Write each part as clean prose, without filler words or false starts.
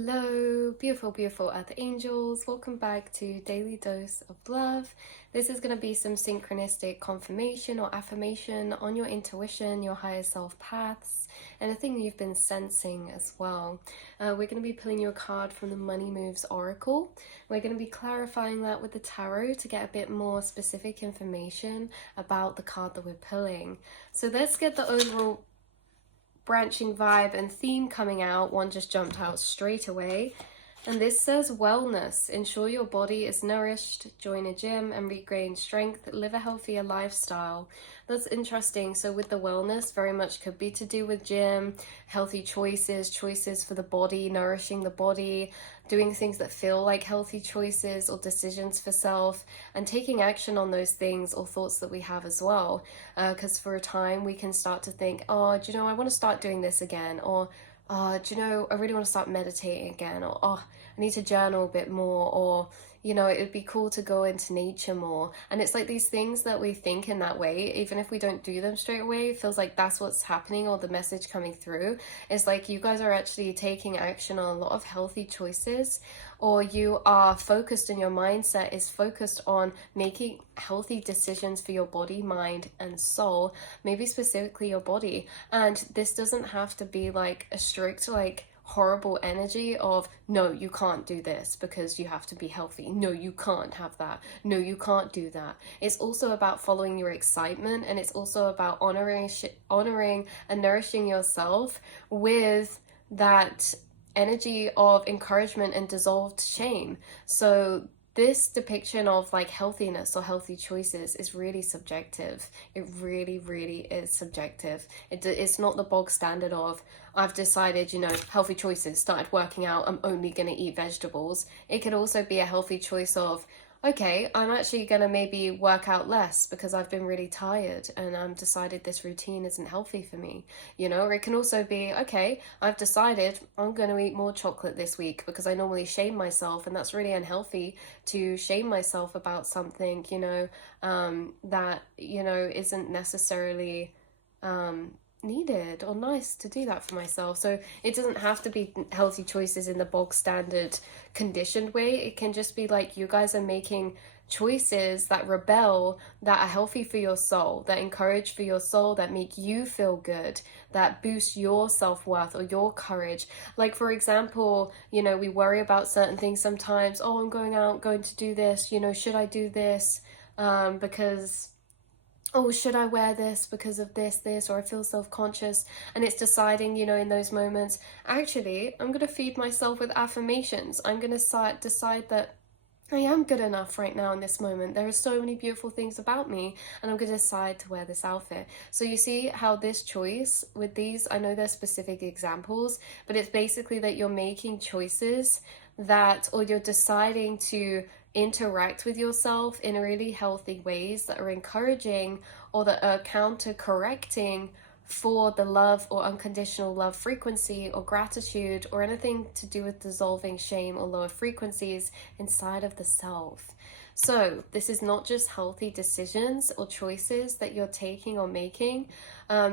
Hello, beautiful, beautiful Earth Angels. Welcome back to Daily Dose of Love. This is going to be some synchronistic confirmation or affirmation on your intuition, your higher self paths, and a thing you've been sensing as well. We're going to be pulling you a card from the Money Moves Oracle. We're going to be clarifying that with the tarot to get a bit more specific information about the card that we're pulling. So let's get the overall branching vibe and theme coming out. One just jumped out straight away, and this says wellness. Ensure your body is nourished, join a gym and regain strength, live a healthier lifestyle. That's interesting. So with the wellness, very much could be to do with gym, healthy choices for the body, nourishing the body, doing things that feel like healthy choices or decisions for self, and taking action on those things or thoughts that we have as well. Because for a time we can start to think, oh, do you know, I want to start doing this again, or do you know, I really want to start meditating again, or oh, I need to journal a bit more, or you know, it would be cool to go into nature more. And it's like these things that we think in that way, even if we don't do them straight away, it feels like that's what's happening, or the message coming through is like you guys are actually taking action on a lot of healthy choices, or you are focused and your mindset is focused on making healthy decisions for your body, mind, and soul, maybe specifically your body. And this doesn't have to be like a strict, like horrible energy of no, you can't do this because you have to be healthy, no, you can't have that, no, you can't do that. It's also about following your excitement, and it's also about honoring and nourishing yourself with that energy of encouragement and dissolved shame. So this depiction of like healthiness or healthy choices is really subjective. It really, really is subjective. It's not the bog standard of I've decided, you know, healthy choices, started working out, I'm only going to eat vegetables. It could also be a healthy choice of, okay, I'm actually going to maybe work out less because I've been really tired and I've decided this routine isn't healthy for me. You know, or it can also be, okay, I've decided I'm going to eat more chocolate this week because I normally shame myself, and that's really unhealthy to shame myself about something, you know, that, you know, isn't necessarily needed or nice to do that for myself. So it doesn't have to be healthy choices in the bog standard conditioned way. It can just be like you guys are making choices that rebel, that are healthy for your soul, that encourage for your soul, that make you feel good, that boost your self-worth or your courage. Like for example, you know, we worry about certain things sometimes. Oh, I'm going to do this, you know, should I do this because oh, should I wear this because of this, or I feel self-conscious. And it's deciding, you know, in those moments, actually, I'm going to feed myself with affirmations. I'm going to decide that I am good enough right now in this moment. There are so many beautiful things about me, and I'm going to decide to wear this outfit. So you see how this choice with these, I know they're specific examples, but it's basically that you're making choices that, or you're deciding to interact with yourself in really healthy ways that are encouraging or that are counter correcting for the love or unconditional love frequency or gratitude or anything to do with dissolving shame or lower frequencies inside of the self. So this is not just healthy decisions or choices that you're taking or making.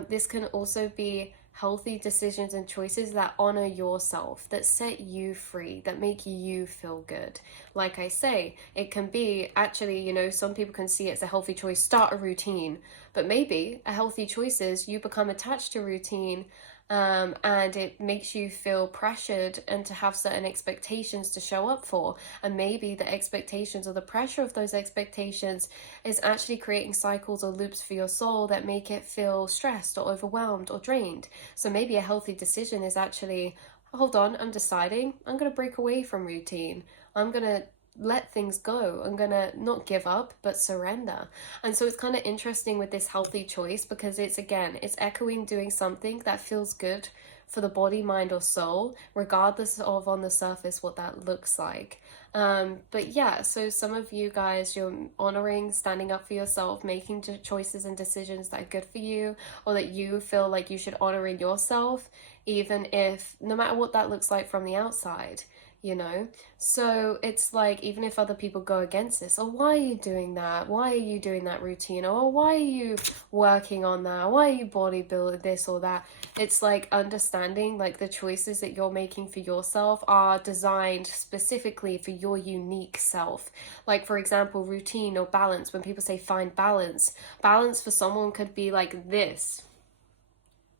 This can also be healthy decisions and choices that honor yourself, that set you free, that make you feel good. Like I say, it can be actually, you know, some people can see it as a healthy choice, start a routine, but maybe a healthy choice is you become attached to routine, and it makes you feel pressured and to have certain expectations to show up for. And maybe the expectations or the pressure of those expectations is actually creating cycles or loops for your soul that make it feel stressed or overwhelmed or drained. So maybe a healthy decision is actually, hold on, I'm deciding I'm going to break away from routine. I'm going to let things go. I'm gonna not give up but surrender. And so it's kind of interesting with this healthy choice because it's, again, it's echoing doing something that feels good for the body, mind, or soul, regardless of on the surface what that looks like. But yeah, so some of you guys, you're honoring standing up for yourself, making choices and decisions that are good for you, or that you feel like you should honor in yourself, even if no matter what that looks like from the outside, you know? So it's like, even if other people go against this, oh, why are you doing that? Why are you doing that routine? Or why are you working on that? Why are you bodybuilding this or that? It's like understanding like the choices that you're making for yourself are designed specifically for your unique self. Like, for example, routine or balance. When people say find balance, balance for someone could be like this.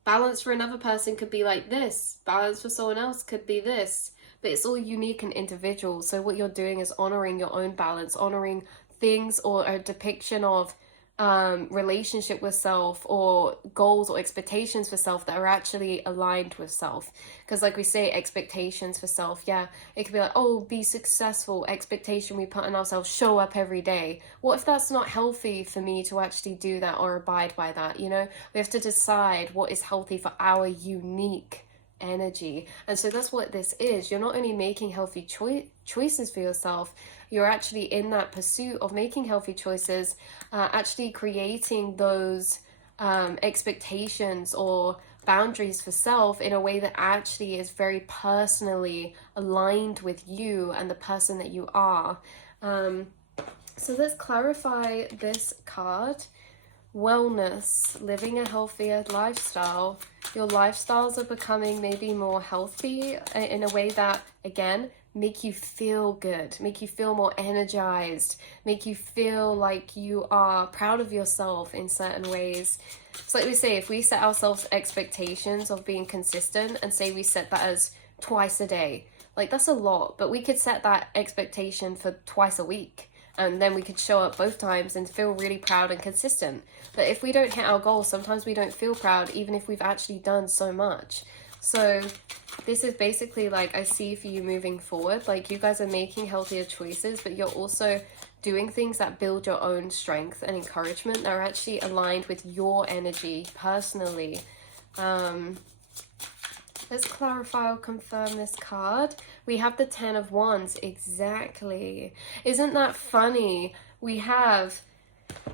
Balance for another person could be like this. Balance for someone else could be this. But it's all unique and individual. So what you're doing is honoring your own balance, honoring things or a depiction of relationship with self or goals or expectations for self that are actually aligned with self. Because like we say, expectations for self, yeah, it could be like, oh, be successful. Expectation we put on ourselves, show up every day. What if that's not healthy for me to actually do that or abide by that? You know, we have to decide what is healthy for our unique energy. And so that's what this is. You're not only making healthy choices for yourself, you're actually in that pursuit of making healthy choices, actually creating those expectations or boundaries for self in a way that actually is very personally aligned with you and the person that you are. So let's clarify this card. Wellness, living a healthier lifestyle. Your lifestyles are becoming maybe more healthy in a way that, again, make you feel good, make you feel more energized, make you feel like you are proud of yourself in certain ways. So like we say, if we set ourselves expectations of being consistent and say we set that as twice a day, like that's a lot, but we could set that expectation for twice a week. And then we could show up both times and feel really proud and consistent. But if we don't hit our goals, sometimes we don't feel proud, even if we've actually done so much. So this is basically like I see for you moving forward. Like you guys are making healthier choices, but you're also doing things that build your own strength and encouragement that are actually aligned with your energy personally. Let's clarify or confirm this card. We have the 10 of Wands, exactly. Isn't that funny? We have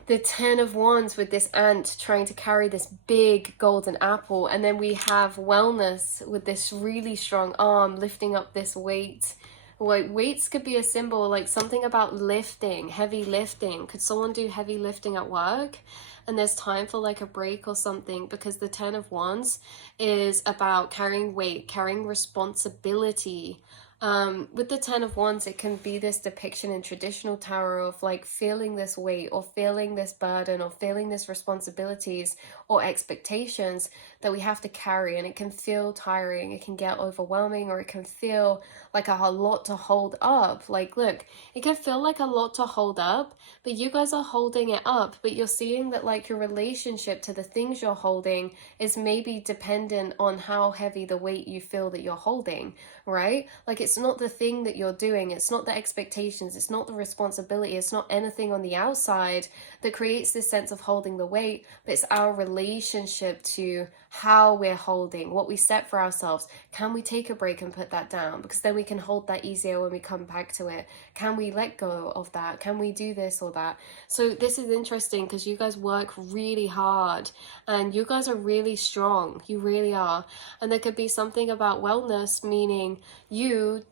the 10 of Wands with this ant trying to carry this big golden apple, and then we have wellness with this really strong arm lifting up this weight. Like weights could be a symbol, like something about lifting, heavy lifting. Could someone do heavy lifting at work and there's time for like a break or something? Because the 10 of Wands is about carrying weight, carrying responsibility. With the 10 of Wands, it can be this depiction in traditional tarot of like feeling this weight or feeling this burden or feeling this responsibilities or expectations that we have to carry, and it can feel tiring, it can get overwhelming, or it can feel like a lot to hold up. Like look, it can feel like a lot to hold up, but you guys are holding it up, but you're seeing that like your relationship to the things you're holding is maybe dependent on how heavy the weight you feel that you're holding, right? Like it's not the thing that you're doing, it's not the expectations, it's not the responsibility, it's not anything on the outside that creates this sense of holding the weight, but it's our relationship to how we're holding, what we set for ourselves. Can we take a break and put that down? Because then we can hold that easier when we come back to it. Can we let go of that? Can we do this or that? So this is interesting because you guys work really hard and you guys are really strong. You really are. And there could be something about wellness, meaning you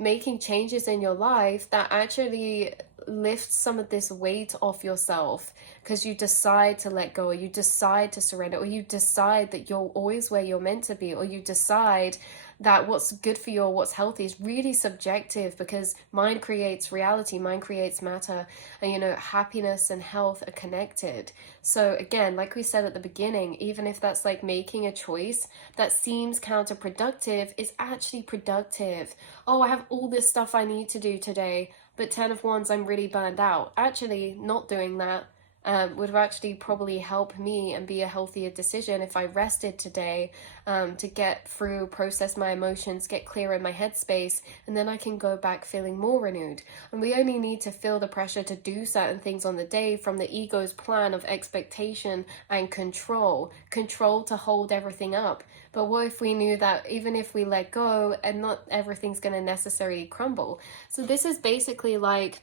making changes in your life that actually lift some of this weight off yourself because you decide to let go, or you decide to surrender, or you decide that you're always where you're meant to be, or you decide that what's good for you or what's healthy is really subjective, because mind creates reality, mind creates matter, and you know, happiness and health are connected. So again, like we said at the beginning, even if that's like making a choice that seems counterproductive, is actually productive. Oh, I have all this stuff I need to do today, but 10 of Wands, I'm really burned out. Actually, not doing that would actually probably help me and be a healthier decision if I rested today, to get through, process my emotions, get clear in my headspace, and then I can go back feeling more renewed. And we only need to feel the pressure to do certain things on the day from the ego's plan of expectation and control to hold everything up. But what if we knew that even if we let go, and not everything's going to necessarily crumble? So this is basically like,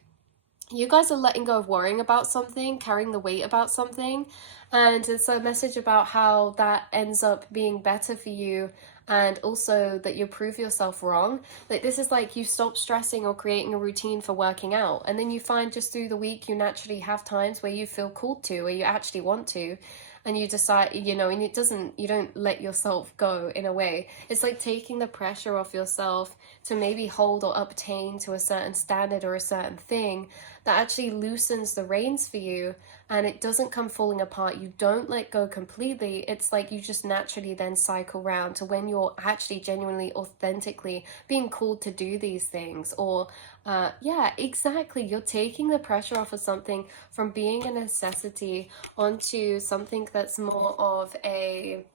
you guys are letting go of worrying about something, carrying the weight about something, and it's a message about how that ends up being better for you, and also that you prove yourself wrong. Like, this is like you stop stressing or creating a routine for working out, and then you find just through the week you naturally have times where you feel called to, where you actually want to, and you decide, and you don't let yourself go. In a way, it's like taking the pressure off yourself to maybe hold or obtain to a certain standard or a certain thing, that actually loosens the reins for you, and it doesn't come falling apart. You don't let go completely. It's like you just naturally then cycle round to when you're actually genuinely, authentically being called to do these things. Or yeah, exactly, you're taking the pressure off of something from being a necessity onto something that's more of a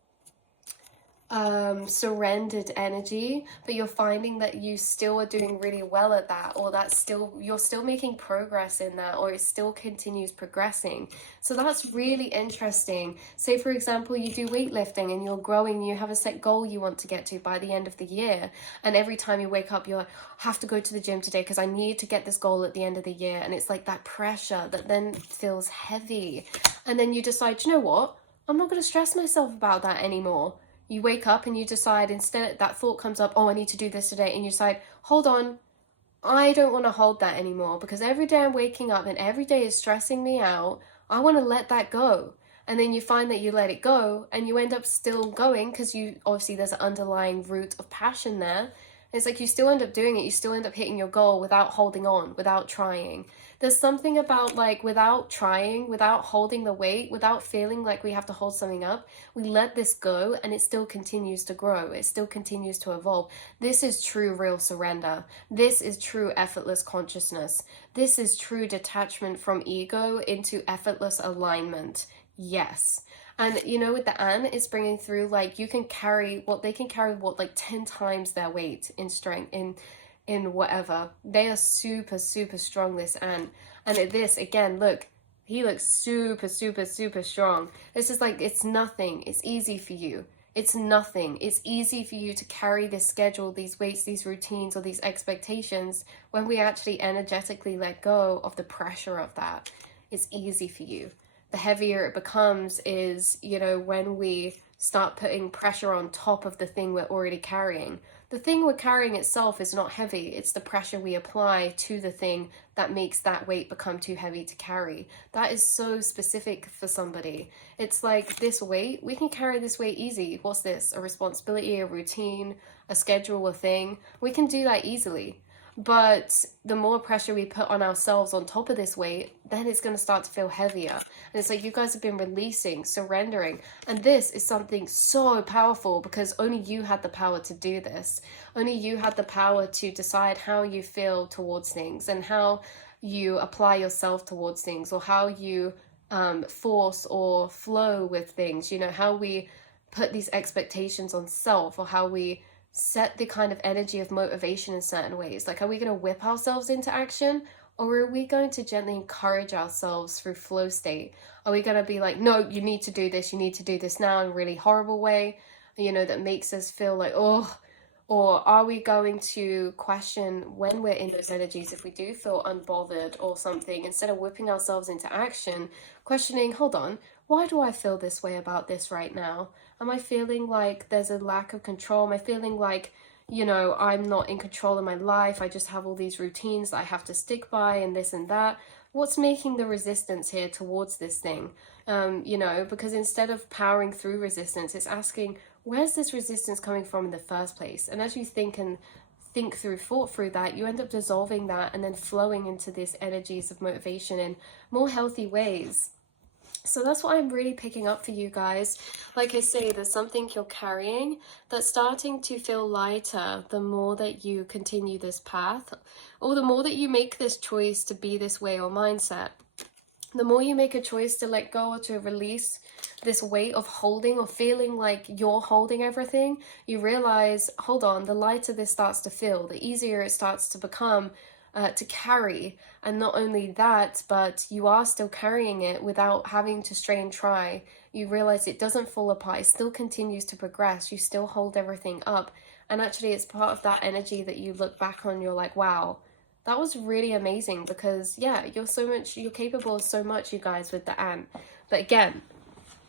surrendered energy, but you're finding that you still are doing really well at that, or that's still, you're still making progress in that, or it still continues progressing. So that's really interesting. Say for example, you do weightlifting and you're growing, you have a set goal you want to get to by the end of the year, and every time you wake up you're like, have to go to the gym today because I need to get this goal at the end of the year, and it's like that pressure that then feels heavy, and then you decide, you know what, I'm not going to stress myself about that anymore. You wake up and you decide, instead that thought comes up, oh, I need to do this today, and you decide, hold on, I don't want to hold that anymore, because every day I'm waking up and every day is stressing me out. I want to let that go. And then you find that you let it go and you end up still going, because you obviously, there's an underlying root of passion there. It's like you still end up doing it, you still end up hitting your goal without holding on, without trying. There's something about, like, without trying, without holding the weight, without feeling like we have to hold something up, we let this go and it still continues to grow, it still continues to evolve. This is true real surrender. This is true effortless consciousness. This is true detachment from ego into effortless alignment. Yes. And with the ant, it's bringing through, like, you can carry what they can carry, what, like 10 times their weight in strength, in whatever. They are super, super strong, this ant. And this, again, look, he looks super, super, super strong. This is like, it's nothing. It's easy for you. It's nothing. It's easy for you to carry this schedule, these weights, these routines, or these expectations when we actually energetically let go of the pressure of that. It's easy for you. The heavier it becomes is, when we start putting pressure on top of the thing we're already carrying. The thing we're carrying itself is not heavy. It's the pressure we apply to the thing that makes that weight become too heavy to carry. That is so specific for somebody. It's like, this weight, we can carry this weight easy. What's this? A responsibility, a routine, a schedule, a thing. We can do that easily. But the more pressure we put on ourselves on top of this weight, then it's going to start to feel heavier. And it's like, you guys have been releasing, surrendering. And this is something so powerful, because only you had the power to do this. Only you had the power to decide how you feel towards things, and how you apply yourself towards things, or how you force or flow with things. How we put these expectations on self, or how we set the kind of energy of motivation in certain ways. Like, are we going to whip ourselves into action, or are we going to gently encourage ourselves through flow state? Are we going to be like, no, you need to do this now, in a really horrible way, that makes us feel like, oh? Or are we going to question, when we're in those energies, if we do feel unbothered or something, instead of whipping ourselves into action, questioning, hold on, why do I feel this way about this right now? Am I feeling like there's a lack of control? Am I feeling like, I'm not in control of my life? I just have all these routines that I have to stick by, and this and that. What's making the resistance here towards this thing? Because instead of powering through resistance, it's asking, where's this resistance coming from in the first place? And as you think thought through that, you end up dissolving that and then flowing into these energies of motivation in more healthy ways. So that's what I'm really picking up for you guys. Like I say, there's something you're carrying that's starting to feel lighter the more that you continue this path, or the more that you make this choice to be this way or mindset. the more you make a choice to let go or to release this weight of holding or feeling like you're holding everything, you realize, hold on, the lighter this starts to feel, the easier it starts to become to carry. And not only that, but you are still carrying it without having to strain try. You realize it doesn't fall apart, it still continues to progress, you still hold everything up. And actually, it's part of that energy that you look back on, you're like, wow, that was really amazing. Because yeah, you're capable of so much, you guys, with the ant. But again,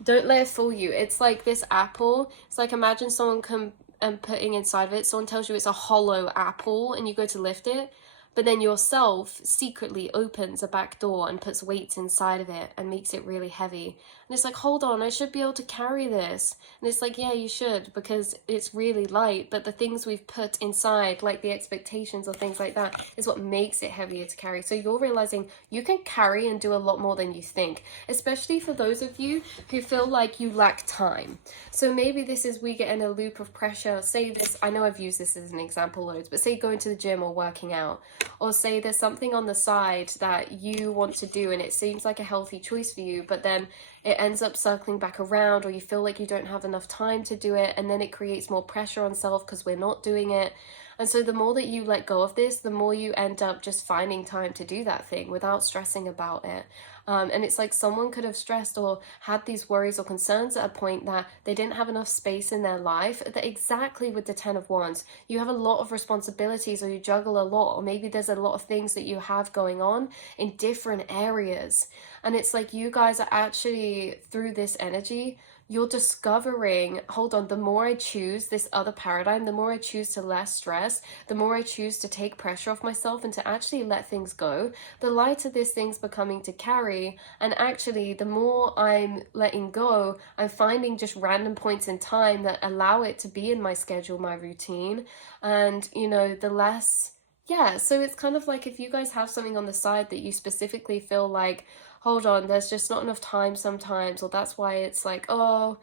don't let it fool you. It's like this apple. It's like, imagine someone putting inside of it, someone tells you it's a hollow apple and you go to lift it, but then yourself secretly opens a back door and puts weights inside of it and makes it really heavy. And it's like, hold on, I should be able to carry this. And it's like, yeah, you should, because it's really light, but the things we've put inside, like the expectations or things like that, is what makes it heavier to carry. So you're realizing you can carry and do a lot more than you think, especially for those of you who feel like you lack time. So maybe this is, we get in a loop of pressure. Say this, I know I've used this as an example loads, but say going to the gym or working out, or say there's something on the side that you want to do and it seems like a healthy choice for you, but then it ends up circling back around, or you feel like you don't have enough time to do it, and then it creates more pressure on self because we're not doing it. And so the more that you let go of this, the more you end up just finding time to do that thing without stressing about it. And it's like someone could have stressed or had these worries or concerns at a point that they didn't have enough space in their life. That exactly with the 10 of Wands, you have a lot of responsibilities, or you juggle a lot, or maybe there's a lot of things that you have going on in different areas. And it's like you guys are actually, through this energy, you're discovering, hold on, the more I choose this other paradigm, the more I choose to less stress, the more I choose to take pressure off myself and to actually let things go, the lighter this thing's becoming to carry. And actually, the more I'm letting go, I'm finding just random points in time that allow it to be in my schedule, my routine. And, you know, the less, yeah, so it's kind of like if you guys have something on the side that you specifically feel like, hold on, there's just not enough time sometimes, or that's why it's like, oh,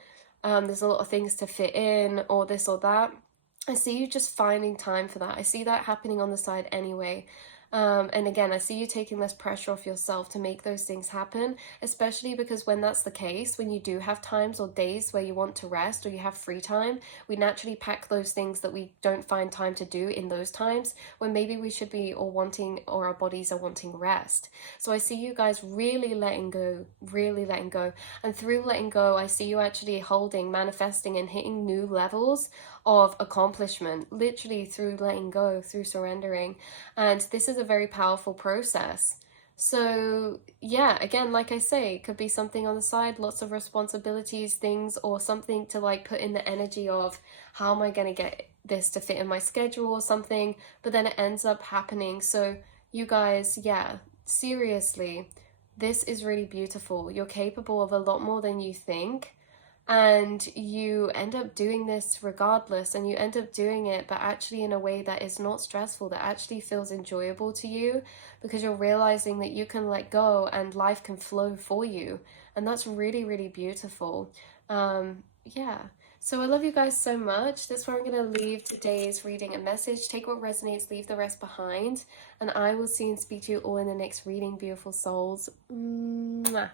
there's a lot of things to fit in, or this or that. I see you just finding time for that. I see that happening on the side anyway. And again, I see you taking less pressure off yourself to make those things happen, especially because when that's the case, when you do have times or days where you want to rest or you have free time, we naturally pack those things that we don't find time to do in those times when maybe we should be or wanting, or our bodies are wanting rest. So I see you guys really letting go, really letting go. And through letting go, I see you actually holding, manifesting, and hitting new levels of accomplishment, literally through letting go, through surrendering. And this is a very powerful process. So yeah, again, like I say, it could be something on the side, lots of responsibilities, things, or something to like put in the energy of, how am I going to get this to fit in my schedule or something, but then it ends up happening. So you guys, yeah, seriously, this is really beautiful. You're capable of a lot more than you think. And you end up doing this regardless, and you end up doing it but actually in a way that is not stressful, that actually feels enjoyable to you, because you're realizing that you can let go and life can flow for you. And that's really, really beautiful. Yeah, so I love you guys so much. That's where I'm going to leave today's reading and message. Take what resonates, leave the rest behind, and I will see and speak to you all in the next reading, beautiful souls. Mwah.